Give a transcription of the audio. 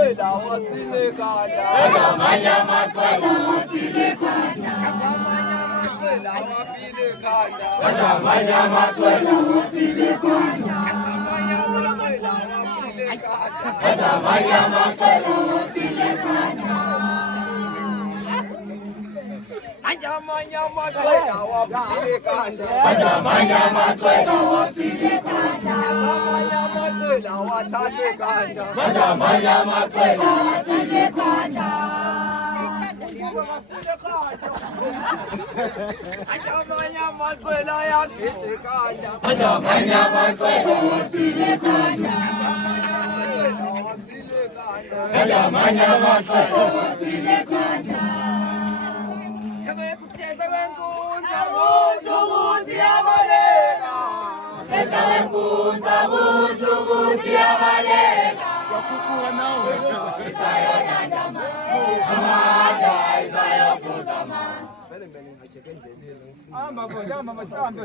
amakhwela wasilekhanda amanye amakhwela wasilekhanda amanye amakhwela wasilekhanda amanye amakhwela wasilekhanda amanye amakhwela wasilekhanda amanye amakhwela wasilekhanda amanye amakhwela wathathe khanda amanye amakhwela wasilekhanda amanye amakhwela yagide khanda amanye amakhwela wasilekhanda amanye amakhwela wasilekhanda ukuthi yabaleka Ekwenkunza ukuthi yabaleka Isayolanda amanda isayophuza amanzi Hamba mfowethu, hamba masihambe.